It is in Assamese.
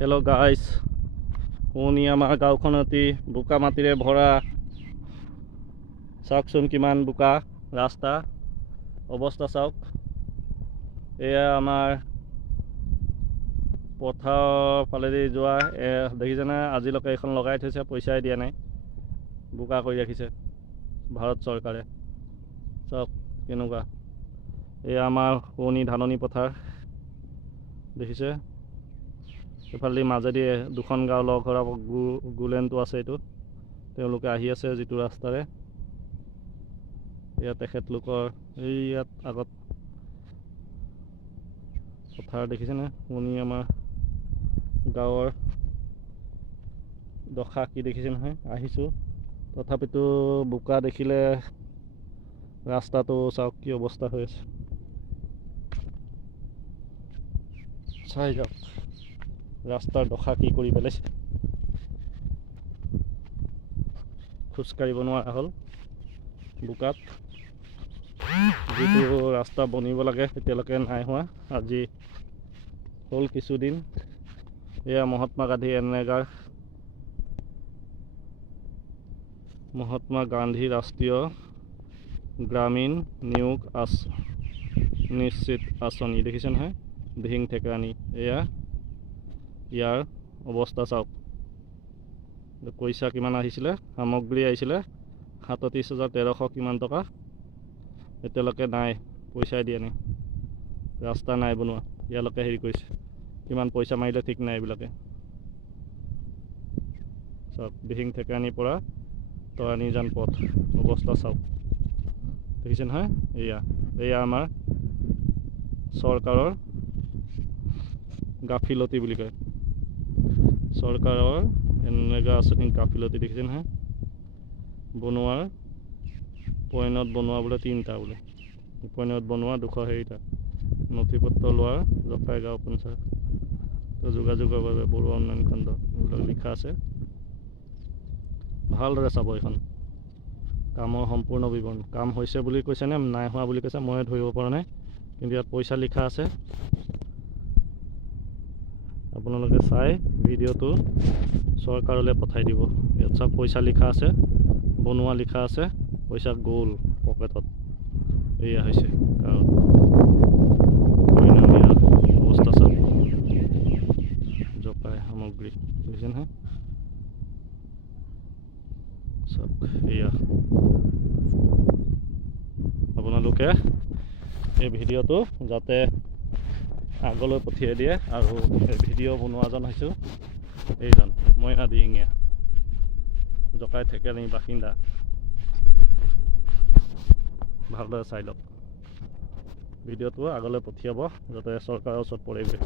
হেল্ল' গাইজ, শুনি আমাৰ গাঁওখন অতি বোকা মাটিৰে ভৰা। চাওকচোন কিমান বোকা ৰাস্তা অৱস্থা চাওক। এয়া আমাৰ পথাৰৰ ফালেদি যোৱা দেখিছেনে, আজিলৈকে এইখন লগাই থৈছে, পইচাই দিয়া নাই, বোকা কৰি ৰাখিছে ভাৰত চৰকাৰে। চাওক কেনেকুৱা। এয়া আমাৰ শুৱনি ধাননি পথাৰ দেখিছে। এইফালেদি মাজেদি দুখন গাঁও লগ ধৰা গুলেনটো আছে। এইটো তেওঁলোকে আহি আছে যিটো ৰাস্তাৰে। ইয়াত তেখেতলোকৰ এই ইয়াত আগত পথাৰ দেখিছেনে। শুনি আমাৰ গাঁৱৰ দশা কি দেখিছে নহয়। আহিছোঁ তথাপিতো বোকা দেখিলে ৰাস্তাটো চাওক কি অৱস্থা হৈ আছে। চাই যাওক ৰাস্তাৰ দশা কি কৰি পেলাইছে। খোজকাঢ়িব নোৱাৰা হ'ল বোকাত। যিটো ৰাস্তা বনিব লাগে এতিয়ালৈকে নাই হোৱা। আজি হ'ল কিছুদিন। এয়া মহাত্মা গান্ধী ৰাষ্ট্ৰীয় গ্ৰামীণ নিয়োগ নিশ্চিত আঁচনি দেখিছে নহয়, দিহিং ঠেকেৰাণী। এয়া ইয়াৰ অৱস্থা চাওক। পইচা কিমান আহিছিলে, সামগ্ৰী আহিছিলে 37,1300 কিমান টকা, এতিয়ালৈকে নাই, পইচাই দিয়া নাই। ৰাস্তা নাই বনোৱা, ইয়ালৈকে হেৰি কৰিছে। কিমান পইচা মাৰিলে ঠিক নাই এইবিলাকে। চাওক দিহিং ঠেকেৰাণীৰ পৰা তৰাণীজান পথ অৱস্থা চাওক, দেখিছে নহয়। এয়া আমাৰ চৰকাৰৰ গাফিলতি বুলি কয়। চৰকাৰৰ এনেকুৱা আঁচনিৰ গাফিলতি দেখিছে নহয়। বনোৱাৰ পইণ্টত বনোৱা বোলে 3টা, বোলে পইণ্টত বনোৱা 200 নথি পত্ৰ লোৱাৰ জফাই গাঁও পঞ্চায়ত যোগাযোগৰ বাবে বড়ো উন্নয়ন খণ্ড এইবিলাক লিখা আছে। ভালদৰে চাব এইখন কামৰ সম্পূৰ্ণ বিৱৰণ। কাম হৈছে বুলি কৈছে নে নাই হোৱা বুলি কৈছে মই ধৰিব পৰা নাই, কিন্তু ইয়াত পইচা লিখা আছে। আপোনালোকে চাই ভিডিঅ'টো চৰকাৰলৈ পঠাই দিব। ইয়াত চব পইচা লিখা আছে, বনোৱা লিখা আছে, পইচা গ'ল পকেটত। এয়া হৈছে কাৰণ অৱস্থা চাওক। জপাই সামগ্ৰী বুজিছে নহয় চাওক। এয়া আপোনালোকে এই ভিডিঅ'টো যাতে আগলৈ পঠিয়াই দিয়ে। আৰু এই ভিডিঅ' বনোৱাজন হৈছোঁ এইজন মইনা দিহিঙীয়া, জকাই ঠেকেৰাণীৰ বাসিন্দা। ভালদৰে চাই লওক ভিডিঅ'টো, আগলৈ পঠিয়াব যাতে চৰকাৰৰ ওচৰত পৰেগৈ।